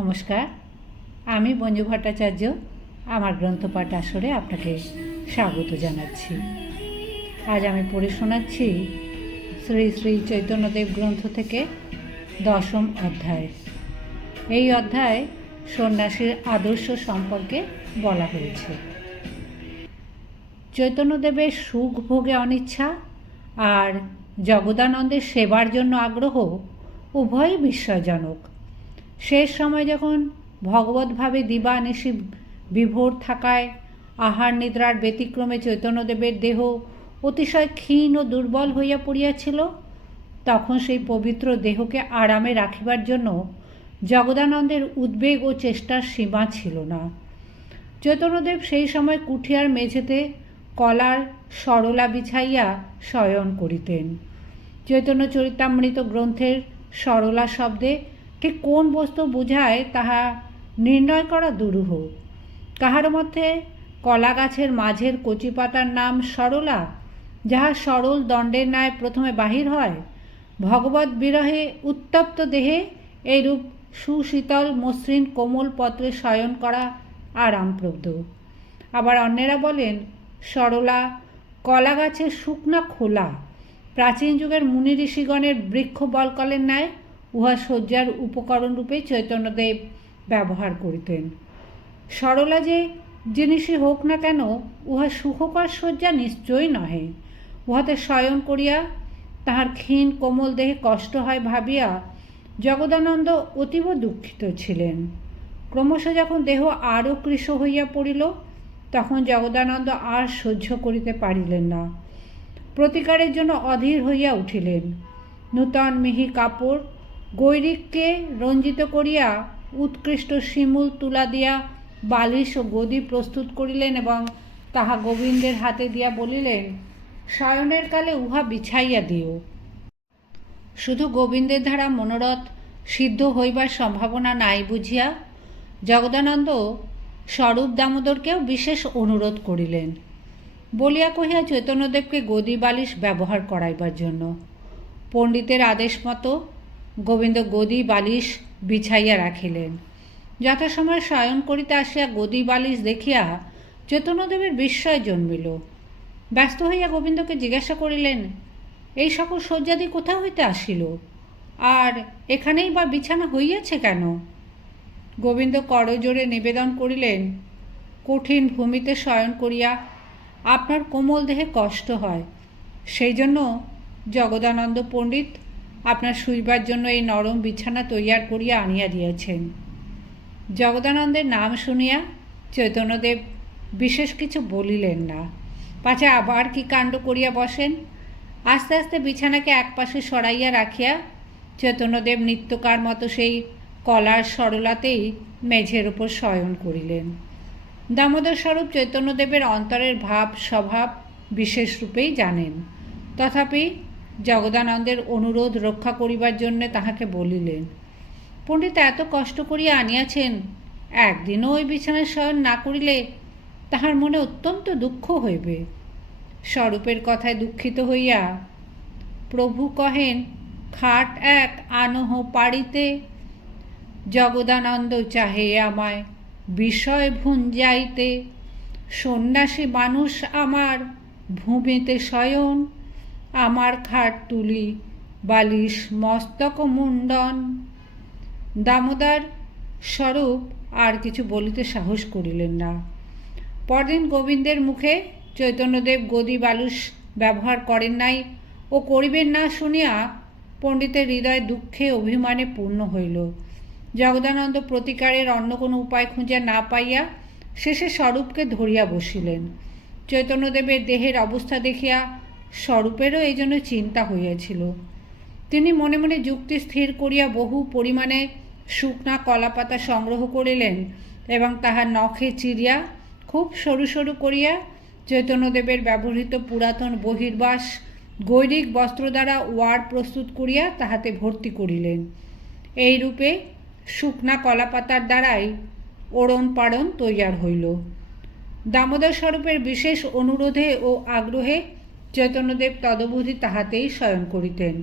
নমস্কার, আমি বঞ্জু ভট্টাচার্য, আমার গ্রন্থপাঠ আসরে আপনাকে স্বাগত জানাচ্ছি। আজ আমি পড়ে শোনাচ্ছি শ্রী শ্রী চৈতন্যদেব গ্রন্থ থেকে দশম অধ্যায়। এই অধ্যায় সন্ন্যাসীর আদর্শ সম্পর্কে বলা হয়েছে। চৈতন্যদেবের সুখ, ভোগে অনিচ্ছা আর জগদানন্দের সেবার জন্য আগ্রহ উভয়ই বিস্ময়জনক। শেষ সময় যখন ভগবতভাবে দিবানিশি বিভোর থাকায় আহার নিদ্রার ব্যতিক্রমে চৈতন্যদেবের দেহ অতিশয় ক্ষীণ ও দুর্বল হইয়া পড়িয়াছিল, তখন সেই পবিত্র দেহকে আরামে রাখিবার জন্য জগদানন্দের উদ্বেগ ও চেষ্টার সীমা ছিল না। চৈতন্যদেব সেই সময় কুঠিয়ার মেঝেতে কলার সরলা বিছাইয়া শয়ন করিতেন। চৈতন্য চরিতামৃত গ্রন্থের সরলা শব্দে ঠিক কোন বস্তু বোঝায় তাহা নির্ণয় করা দুরূহ। কাহার মধ্যে কলা গাছের মাঝের কচি পাতার নাম সরলা, যাহা সরল দণ্ডের ন্যায় প্রথমে বাহির হয় ভগবত বিরহে উত্তপ্ত দেহে এইরূপ সুশীতল মসৃণ কোমল পত্রে শয়ন করা আরামপ্রদ। আবার অন্যেরা বলেন, সরলা কলা গাছের শুকনা খোলা, প্রাচীন যুগের মুনি ঋষিগণের বৃক্ষ বলকলের ন্যায় উহা শয্যার উপকরণ রূপে চৈতন্যদেব ব্যবহার করিতেন। সরলা যে জিনিসই হোক না কেন, উহা সুখকর শয্যা নিশ্চয়ই নহে। উহাতে শয়ন করিয়া তাহার ক্ষীণ কোমল দেহে কষ্ট হয় ভাবিয়া জগদানন্দ অতীব দুঃখিত ছিলেন। ক্রমশ যখন দেহ আরও কৃশ হইয়া পড়িল, তখন জগদানন্দ আর সহ্য করিতে পারিলেন না। প্রতিকারের জন্য অধীর হইয়া উঠিলেন। নূতন মিহি কাপড় গৈরিককে রঞ্জিত করিয়া উৎকৃষ্ট শিমুল তুলা দিয়া বালিশ ও গদি প্রস্তুত করিলেন এবং তাহা গোবিন্দের হাতে দিয়া বলিলেন শয়নের কালে উহা বিছাইয়া দিও। শুধু গোবিন্দের দ্বারা মনোরথ সিদ্ধ হইবার সম্ভাবনা নাই বুঝিয়া জগদানন্দ স্বরূপ দামোদরকেও বিশেষ অনুরোধ করিলেন। বলিয়া কহিয়া চৈতন্যদেবকে গদি বালিশ ব্যবহার করাইবার জন্য। পণ্ডিতের আদেশ মতো গোবিন্দ গদি বালিশ বিছাইয়া রাখিলেন। যথাসময়ে শয়ন করিতে আসিয়া গদি বালিশ দেখিয়া চৈতন্যদেবের বিস্ময় জন্মিল। ব্যস্ত হইয়া গোবিন্দকে জিজ্ঞাসা করিলেন, এই সকল শয্যাদি কোথা হইতে আসিল? আর এখানেই বা বিছানা হইয়াছে কেন? গোবিন্দ করজোড়ে নিবেদন করিলেন, কঠিন ভূমিতে শয়ন করিয়া আপনার কোমল দেহে কষ্ট হয়। সেই জন্য জগদানন্দ পণ্ডিত আপনার শুইবার জন্য এই নরম বিছানা তৈয়ার করিয়া আনিয়া দিয়েছেন। জগদানন্দের নাম শুনিয়া চৈতন্যদেব বিশেষ কিছু বলিলেন না। পাছে আবার কি কাণ্ড করিয়া বসেন? আস্তে আস্তে বিছানাকে একপাশে সরাইয়া রাখিয়া চৈতন্যদেব নিত্যকার মতো সেই কলার সরলাতেই মেঝের ওপর শয়ন করিলেন। দামোদর স্বরূপ চৈতন্যদেবের অন্তরের ভাব, স্বভাব বিশেষ রূপেই জানেন। তথাপি জগদানন্দের অনুরোধ রক্ষা করিবার জন্যে তাহাকে বলিলেন। পণ্ডিত এত কষ্ট করিয়া আনিয়াছেন, একদিনও ওই বিছানায় শয়ন না করিলে তাহার মনে অত্যন্ত দুঃখ হইবে। স্বরূপের কথায় দুঃখিত হইয়া প্রভু কহেন, খাট এক আনহ পাড়িতে, জগদানন্দ চাহে আমায় বিষয় ভুঞ্জাইতে সন্ন্যাসী মানুষ আমার ভূমিতে শয়ন আমার খাট তুলি, বালিশ, মস্তক মুন্ডন। দামোদর স্বরূপ আর কিছু বলিতে সাহস করিলেন না। পরদিন গোবিন্দের মুখে চৈতন্যদেব গদি বালুস ব্যবহার করেন নাই ও করিবেন না শুনিয়া পণ্ডিতের হৃদয় দুঃখে অভিমানে পূর্ণ হইল। জগদানন্দ প্রতিকারের অন্য কোনো উপায় খুঁজে না পাইয়া শেষে স্বরূপকে ধরিয়া বসিলেন। চৈতন্যদেবের দেহের অবস্থা দেখিয়া স্বরূপেরও এই জন্য চিন্তা হইয়াছিল। তিনি মনে মনে যুক্তি স্থির করিয়া বহু পরিমাণে শুকনা কলাপাতা সংগ্রহ করিলেন এবং তাহার নখে চিরিয়া খুব সরু সরু করিয়া চৈতন্যদেবের ব্যবহৃত পুরাতন বহির্বাস, গৈরিক বস্ত্র দ্বারা ওয়ার প্রস্তুত করিয়া তাহাতে ভর্তি করিলেন। এই রূপে শুকনা কলাপাতার দ্বারাই ওড়ন পাড়ন তৈয়ার হইল। দামোদর স্বরূপের বিশেষ অনুরোধে ও আগ্রহে চৈতন্যদেব তদবধি তাহাতেই শয়ন করিতেন।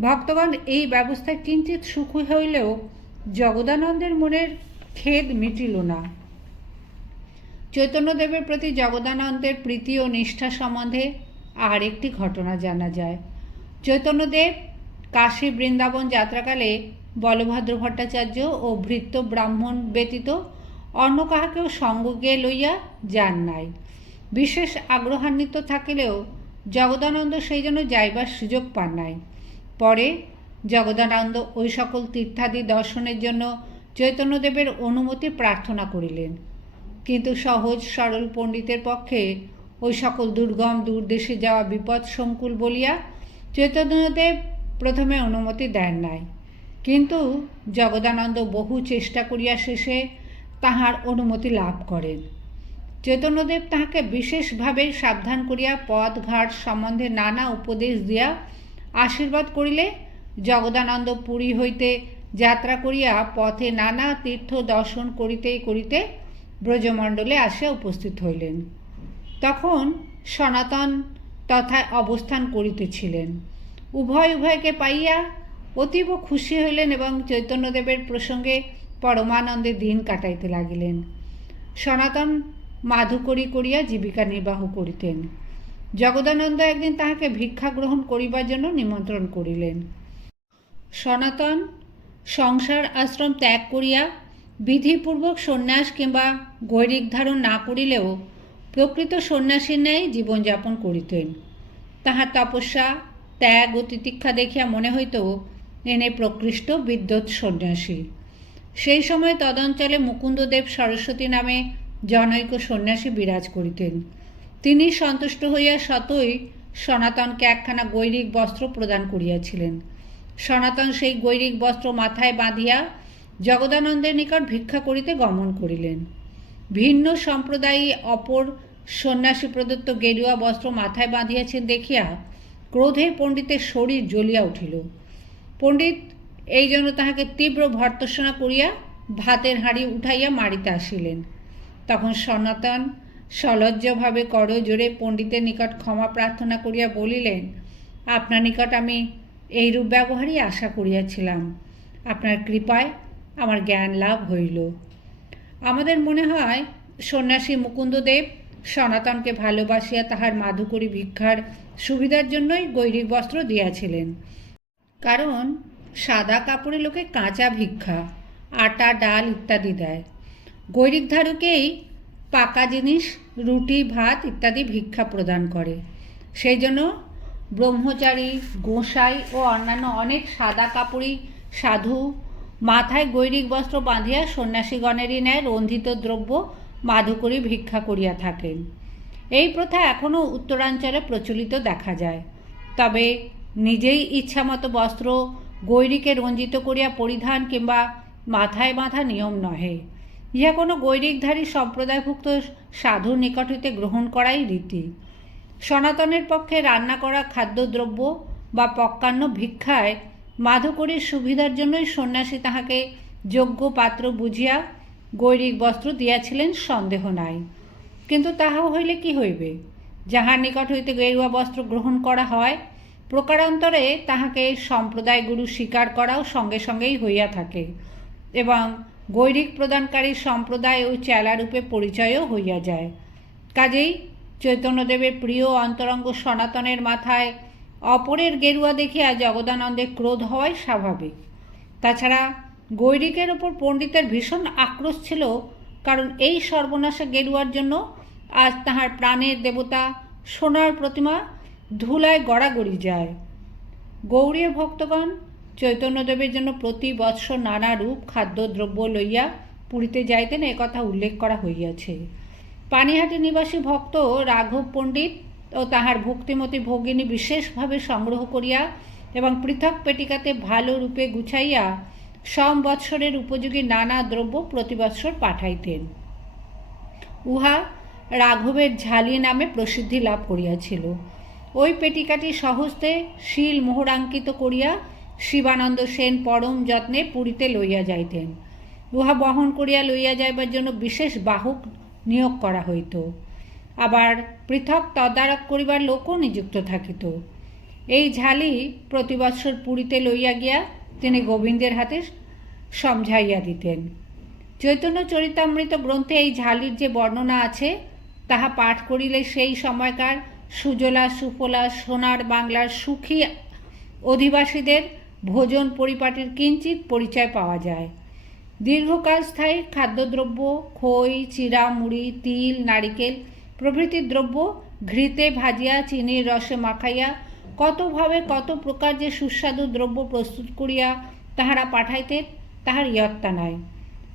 ভক্তগণ এই ব্যবস্থায় কিঞ্চিত সুখী হইলেও জগদানন্দের মনের খেদ মিটিল না। চৈতন্যদেবের প্রতি জগদানন্দের প্রীতি ও নিষ্ঠা সম্বন্ধে আর একটি ঘটনা জানা যায়। চৈতন্যদেব কাশী বৃন্দাবন যাত্রাকালে বলভদ্র ভট্টাচার্য ও ভৃত্য ব্রাহ্মণ ব্যতীত অন্য কাহাকেও সঙ্গে লইয়া যান নাই। বিশেষ আগ্রহান্বিত থাকিলেও জগদানন্দ সেই জন্য যাইবার সুযোগ পান নাই। পরে জগদানন্দ ওই সকল তীর্থাদি দর্শনের জন্য চৈতন্যদেবের অনুমতি প্রার্থনা করিলেন। কিন্তু সহজ সরল পণ্ডিতের পক্ষে ওই সকল দুর্গম দূরদেশে যাওয়া বিপদ সংকুল বলিয়া চৈতন্যদেব প্রথমে অনুমতি দেন নাই। কিন্তু জগদানন্দ বহু চেষ্টা করিয়া শেষে তাহার অনুমতি লাভ করেন। চৈতন্যদেব তাহাকে বিশেষভাবে সাবধান করিয়া পথ ঘাট সম্বন্ধে নানা উপদেশ দিয়া আশীর্বাদ করিলে জগদানন্দ পুরী হইতে যাত্রা করিয়া পথে নানা তীর্থ দর্শন করিতে করিতে ব্রজমণ্ডলে আসিয়া উপস্থিত হইলেন। তখন সনাতন তথায় অবস্থান করিতেছিলেন। উভয় উভয়কে পাইয়া অতীব খুশি হইলেন এবং চৈতন্যদেবের প্রসঙ্গে পরমানন্দে দিন কাটাইতে লাগিলেন। সনাতন মাধুকরী করিয়া জীবিকা নির্বাহ করিতেন। জগদানন্দ একদিন তাহাকে ভিক্ষা গ্রহণ করিবার জন্য নিমন্ত্রণ করিলেন। সনাতন সংসার আশ্রম ত্যাগ করিয়া বিধিপূর্বক সন্ন্যাস কিংবা গৈরিক ধারণ না করিলেও প্রকৃত সন্ন্যাসীর ন্যায় জীবনযাপন করিতেন। তাহার তপস্যা, ত্যাগ ও তিতিক্ষা দেখিয়া মনে হইত এনে প্রকৃষ্ট বিদ্যুৎ সন্ন্যাসী। সেই সময় তদঞ্চলে মুকুন্দদেব সরস্বতী নামে জনৈক সন্ন্যাসী বিরাজ করিতেন। তিনি সন্তুষ্ট হইয়া শতই সনাতনকে একখানা গৈরিক বস্ত্র প্রদান করিয়াছিলেন। সনাতন সেই গৈরিক বস্ত্র মাথায় বাঁধিয়া জগদানন্দের নিকট ভিক্ষা করিতে গমন করিলেন। ভিন্ন সম্প্রদায়ী অপর সন্ন্যাসী প্রদত্ত গেরুয়া বস্ত্র মাথায় বাঁধিয়াছেন দেখিয়া ক্রোধে পণ্ডিতের শরীর জ্বলিয়া উঠিল। পণ্ডিত এই জন্য তাহাকে তীব্র ভর্তসনা করিয়া ভাতের হাঁড়ি উঠাইয়া মারিতে আসিলেন। তখন সনাতন সলজ্জভাবে করজোরে পণ্ডিতের নিকট ক্ষমা প্রার্থনা করিয়া বলিলেন, আপনার নিকট আমি এইরূপ ব্যবহারই আশা করিয়াছিলাম। আপনার কৃপায় আমার জ্ঞান লাভ হইল। আমাদের মনে হয়, সন্ন্যাসী মুকুন্দদেব সনাতনকে ভালোবাসিয়া তাহার মাধুকরী ভিক্ষার সুবিধার জন্যই গৈরিক বস্ত্র দিয়াছিলেন। কারণ সাদা কাপড়ে লোকে কাঁচা ভিক্ষা, আটা, ডাল ইত্যাদি দেয়। গৈরিক ধারুকেই পাকা জিনিস, রুটি, ভাত ইত্যাদি ভিক্ষা প্রদান করে। সেই জন্য ব্রহ্মচারী, গোসাই ও অন্যান্য অনেক সাদা কাপড়ি সাধু মাথায় গৈরিক বস্ত্র বাঁধিয়া সন্ন্যাসীগণেরই ন্যায় রন্ধিত দ্রব্য মাধুকরী ভিক্ষা করিয়া থাকেন। এই প্রথা এখনও উত্তরাঞ্চলে প্রচলিত দেখা যায়। তবে নিজেই ইচ্ছামতো বস্ত্র গৈরিকে রঞ্জিত করিয়া পরিধান কিংবা মাথায় বাঁধা নিয়ম নহে। ইহা কোনো গৈরিকধারী সম্প্রদায়ভুক্ত সাধুর নিকট হইতে গ্রহণ করাই রীতি। সনাতনের পক্ষে রান্না করা খাদ্যদ্রব্য বা পক্কান্ন ভিক্ষায় মাধুকরীর সুবিধার জন্যই সন্ন্যাসী তাহাকে যোগ্য পাত্র বুঝিয়া গৈরিক বস্ত্র দিয়াছিলেন সন্দেহ নাই। কিন্তু তাহা হইলে কি হইবে? যাহার নিকট হইতে গেরুয়া বস্ত্র গ্রহণ করা হয়, প্রকারান্তরে তাহাকে সম্প্রদায়গুরু স্বীকার করাও সঙ্গে সঙ্গেই হইয়া থাকে এবং গৈরিক প্রদানকারী সম্প্রদায় ও চেলারূপে পরিচয়ও হইয়া যায়। কাজেই চৈতন্যদেবের প্রিয় অন্তরঙ্গ সনাতনের মাথায় অপরের গেরুয়া দেখিয়া জগদানন্দের ক্রোধ হওয়াই স্বাভাবিক। তাছাড়া গৈরিকের ওপর পণ্ডিতের ভীষণ আক্রোশ ছিল, কারণ এই সর্বনাশা গেরুয়ার জন্য আজ তাহার প্রাণের দেবতা সোনার প্রতিমা ধুলায় গড়াগড়ি যায়। গৌরীয় ভক্তগণ চৈতন্যদেবের জন্য প্রতি বৎসর নানা রূপ খাদ্যদ্রব্য লইয়া পুরীতে যাইতেন একথা উল্লেখ করা হইয়াছে। পানিহাটি নিবাসী ভক্ত রাঘব পণ্ডিত ও তাহার ভক্তিমতী ভগিনী বিশেষভাবে সংগ্রহ করিয়া এবং পৃথক পেটিকাতে ভালো রূপে গুছাইয়া সম বৎসরের উপযোগী নানা দ্রব্য প্রতি বৎসর পাঠাইতেন। উহা রাঘবের ঝালি নামে প্রসিদ্ধি লাভ করিয়াছিল। ওই পেটিকাটি সহস্তে শিল মোহরাঙ্কিত করিয়া শিবানন্দ সেন পরম যত্নে পুরীতে লইয়া যাইতেন। উহা বহন করিয়া লইয়া যাইবার জন্য বিশেষ বাহক নিয়োগ করা হইত। আবার পৃথক তদারক করিবার লোকও নিযুক্ত থাকিত। এই ঝালি প্রতি বৎসর পুরীতে লইয়া গিয়া তিনি গোবিন্দের হাতে সমঝাইয়া দিতেন। চৈতন্য চরিতামৃত গ্রন্থে এই ঝালির যে বর্ণনা আছে, তাহা পাঠ করিলে সেই সময়কার সুজলা, সুফলা, সোনার বাংলার সুখী অধিবাসীদের ভোজন পরিপাটির কিঞ্চিত পরিচয় পাওয়া যায়। দীর্ঘকাল স্থায়ী খাদ্যদ্রব্য, খই চিরা মুড়ি, তিল, নারিকেল প্রভৃতি দ্রব্য ঘৃতে ভাজিয়া, চিনির রসে মাখাইয়া, কতভাবে কত প্রকার যে সুস্বাদু দ্রব্য প্রস্তুত করিয়া তাহারা পাঠাইতেন, তাহার ইয়ত্তা নাই।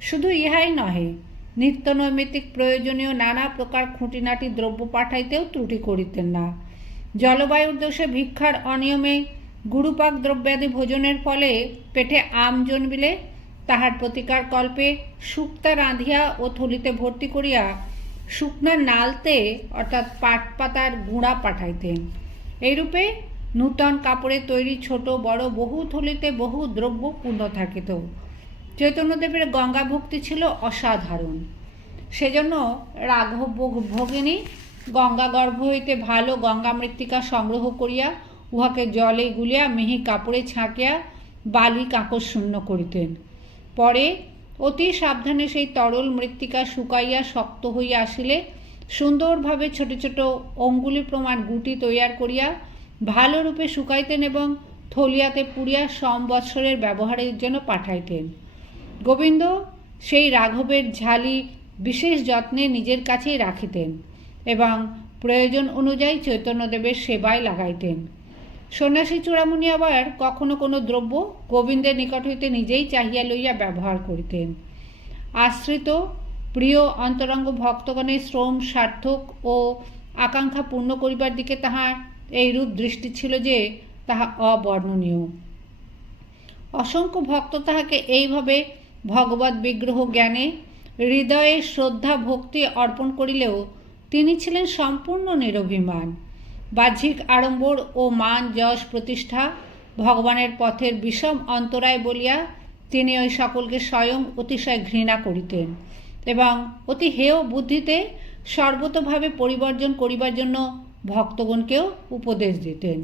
শুধু ইহাই নহে নিত্য নৈমিত্তিক প্রয়োজনীয় নানা প্রকার খুঁটিনাটি দ্রব্য পাঠাইতেও ত্রুটি করিতেন না। জলবায়ুর দোষে ভিক্ষার অনিয়মে গুরুপাক দ্রব্যাদি ভোজনের ফলে পেটে আম জন্মিলে, তাহার প্রতিকার কল্পে শুক্তা রাঁধিয়া ও থলিতে ভর্তি করিয়া শুকনা নালতে, অর্থাৎ পাট পাতার গুঁড়া পাঠাইতেন এইরূপে নূতন কাপড়ে তৈরি ছোট, বড় বহু থলিতে বহু দ্রব্য পূর্ণ থাকিত। চৈতন্যদেবের গঙ্গা ভক্তি ছিল অসাধারণ। সেজন্য রাঘব ভোগ- ভগিনী গঙ্গা গর্ভ হইতে ভালো গঙ্গা মৃত্তিকা সংগ্রহ করিয়া উহাকে জলে গুলিয়া মিহি কাপড়ে ছাঁকিয়া বালি কাঁকর শূন্য করিতেন। পরে অতি সাবধানে সেই তরল মৃত্তিকা শুকাইয়া শক্ত হইয়া আসিলে সুন্দরভাবে ছোট ছোট অঙ্গুলি প্রমাণ গুটি তৈয়ার করিয়া ভালো রূপে শুকাইতেন এবং থলিয়াতে পুড়িয়া সম্বৎসরের ব্যবহারের জন্য পাঠাইতেন। গোবিন্দ সেই রাঘবের ঝালি বিশেষ যত্নে নিজের কাছেই রাখিতেন এবং প্রয়োজন অনুযায়ী চৈতন্যদেবের সেবায় লাগাইতেন। সন্ন্যাসী চূড়ামণি আবার কখনো কোনো দ্রব্য গোবিন্দের নিকট হইতে নিজেই চাহিয়া লইয়া ব্যবহার করিতেন। আশ্রিত, প্রিয় অন্তরঙ্গ ভক্তগণের শ্রম, সার্থক ও আকাঙ্ক্ষা পূর্ণ করিবার দিকে তাহার এইরূপ দৃষ্টি ছিল যে তাহা অবর্ণনীয়। অসংখ্য ভক্ত তাহাকে এইভাবে ভগবত বিগ্রহ জ্ঞানে, হৃদয়ে শ্রদ্ধা, ভক্তি অর্পণ করিলেও তিনি ছিলেন সম্পূর্ণ নিরভিমান। বাহ্যিক আড়ম্বর ও মান যশ প্রতিষ্ঠা ভগবানের পথের বিষম অন্তরায় বলিয়া তিনি ওই সকলকে স্বয়ং অতিশয় ঘৃণা করিতেন এবং অতি হেয় বুদ্ধিতে সর্বতভাবে পরিবর্জন করিবার জন্য ভক্তগণকেও উপদেশ দিতেন।